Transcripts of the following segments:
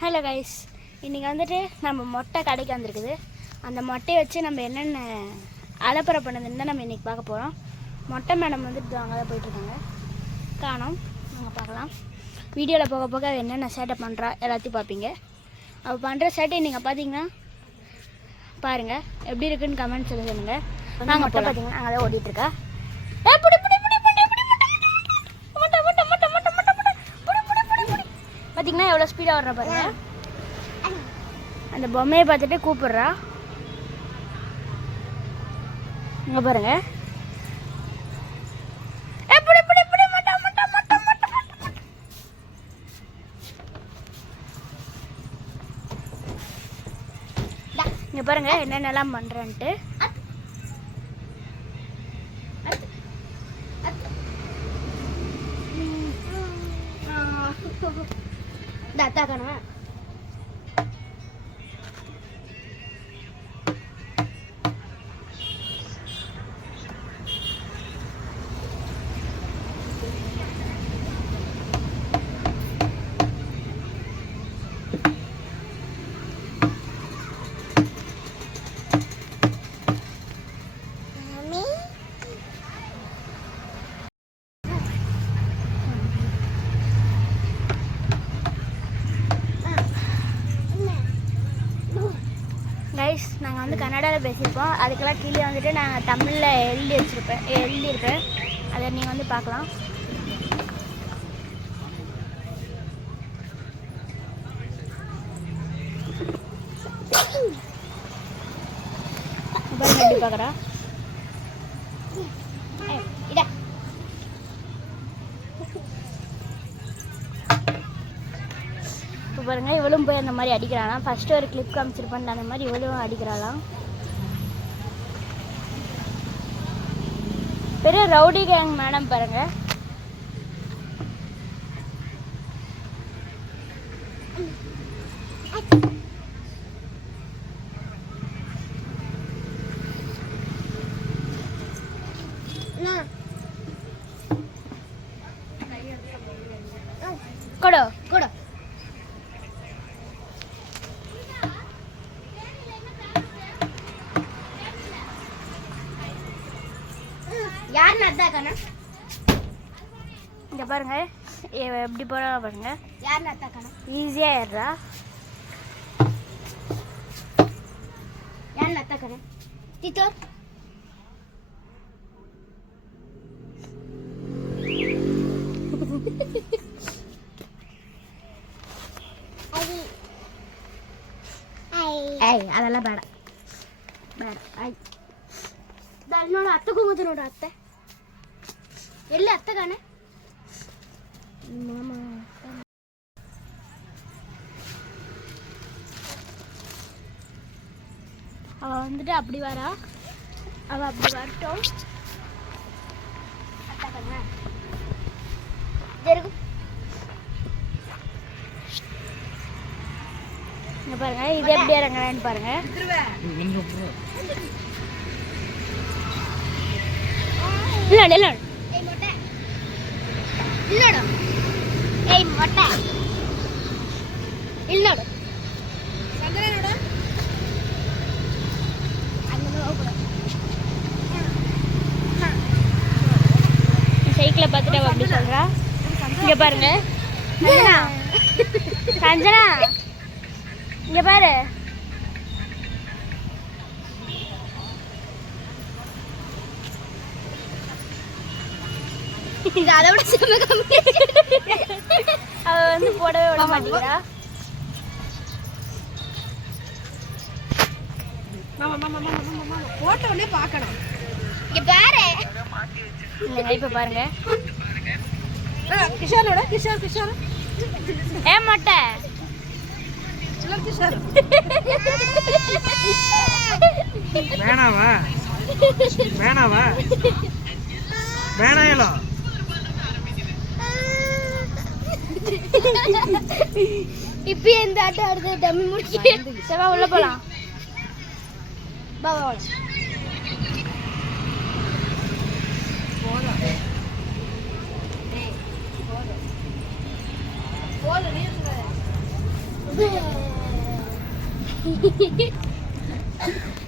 Hello guys, இன்றைக்கி வந்துட்டு நம்ம மொட்டை கடைக்கு வந்திருக்குது. அந்த மொட்டையை வச்சு நம்ம என்னென்ன அலப்பறை பண்ணதுன்னு தான் நம்ம இன்றைக்கி பார்க்க போகிறோம். மொட்டை மேடம் வந்துட்டு அங்கே தான் போயிட்டுருக்காங்க, காணோம். நாங்கள் பார்க்கலாம். வீடியோவில் போக போக அது என்னென்ன சேட்டை பண்ணுறா எல்லாத்தையும் பார்ப்பீங்க. அவள் பண்ணுற சேட்டை நீங்கள் பார்த்தீங்கன்னா பாருங்கள், எப்படி இருக்குன்னு கமெண்ட் சொல்லி சொல்லுங்கள். நாங்கள் மொட்டை பார்த்தீங்கன்னா அங்கே தான் ஓடிட்டுருக்கா. பார்த்தீங்கன்னா எவ்வளோ ஸ்பீடாக வர்ற பாருங்க. அந்த பொம்மையை பார்த்துட்டு கூப்பிடுறா. இங்கே பாருங்க, இங்கே பாருங்க என்னென்னலாம் பண்ணுறேன்ட்டு. தாத்தாக்கணும் கைஸ். நாங்கள் வந்து கன்னடாவில் பேசியிருப்போம், அதுக்கெல்லாம் கீழே வந்துட்டு நாங்கள் தமிழில் எழுதியிருப்பேன். அதை நீங்கள் வந்து பார்க்கலாம். எப்படி பார்க்குறா இப்போ பாருங்க, இவளும் போய் அந்த மாதிரி அடிக்கிறாளாம். ஃபர்ஸ்ட் ஒரு கிளிப் காமிச்சிருப்பேன், அந்த மாதிரி இவளும் அடிக்கிறாளாம். பெரிய ரவுடி கேங் மேடம் பாருங்க. கொடு கொடு. இங்க பாருங்க எப்படி போறா பாருங்க. ஈஸியா ஏறா. அதெல்லாம் ಬೇಡ ನೋಡು. ಅತ್ತೆ ಕೂಗುದು ನೋಡು. ಅತ್ತೆ ಎಲ್ಲಿ? ಅತ್ತೆ ಕಾಣೆ. அவ வந்துட்டு அப்படி வரா. அவ அப்படி வரட்டும். அத்தை காண இங்க பாருங்க, இது எப்படி இறங்குறேன்னு பாருங்க. இல்ல இல்ல இல்லடா. ஏய் மொட்டை இல்லடா. சந்திரனோட அங்க போடா. சைக்கிளை பார்த்துட்டு அவ அப்படி சொல்றா. இங்க பாருங்க சஞ்சனா, சஞ்சனா இங்க பாரு. அதை விட அவ வந்து போடவே விட மாட்டேங்கிறா. போட்ட உடனே பார்க்கணும். இங்க பாரு. இல்லைங்க, இப்ப பாருங்க. கிஷோரோட கிஷோர் ஏ மொட்டை வேணாவா வேணாவா வேணாயலோ. இப்ப எந்த ஆட்டம் ஆடுது? டம்மி முடிச்சு செவா உள்ள போலாம். பாவா போல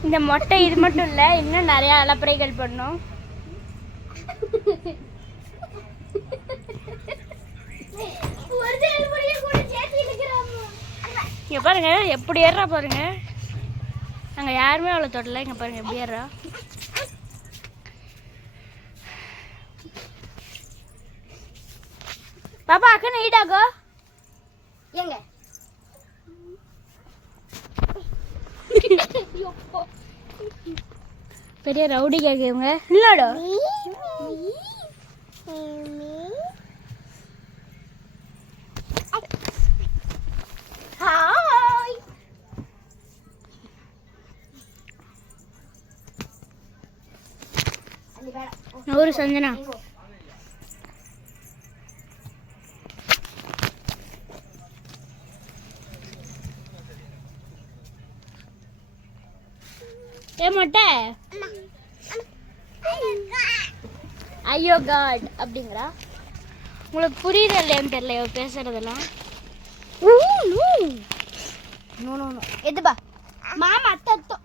இந்த மொட்டை இது மட்டும் இல்லை, இன்னும் நிறைய அலப்பறைகள் பண்ணோம். இங்க பாருங்க எப்படி ஏறா பாருங்க. நாங்க யாருமே அவ்வளோ தொடல. இங்க பாருங்க எப்படி ஏறா. பாப்பா அக்கா நைட்டாகோ எங்க பெரிய ரவுடி கேக்குங்க. இல்லடா ஹாய் ஒரு சஞ்சனா ஏ மொட்டை ஐயோ காட் அப்படிங்கிறா. உங்களுக்கு புரியுது இல்லையான்னு தெரியல இவ பேசுறதெல்லாம். எதுபா மாமா அத்தை அத்தோ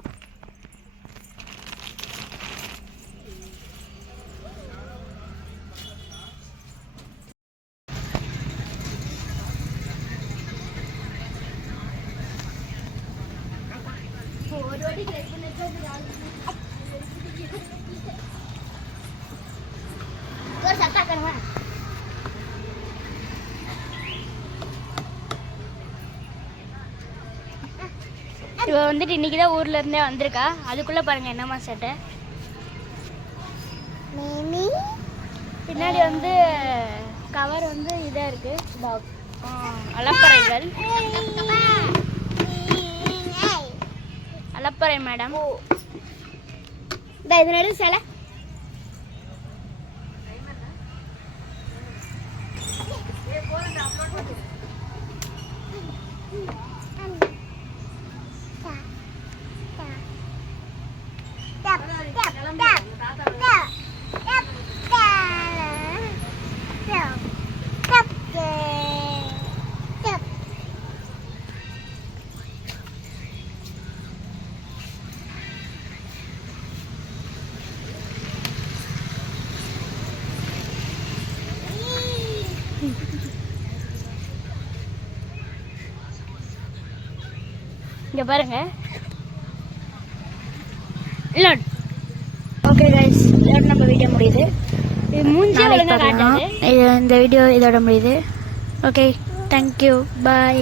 இவ வந்துட்டு இன்னைக்கு தான் ஊர்ல இருந்தே வந்திருக்கா. அதுக்குள்ள பாருங்க என்னமா சட்டை. பின்னாடி வந்து கவர் வந்து இதா இருக்கு, அலப்பறைகள். அலப்பறை மேடம். இது நடு சிலை இங்க பாருங்க. இல்ல ஓகே गाइस, இதோட நம்ம வீடியோ முடியுது. இது மூஞ்சி ஒழுங்கா காட்டுது. இந்த வீடியோ இதோட முடியுது. Okay, thank you, by.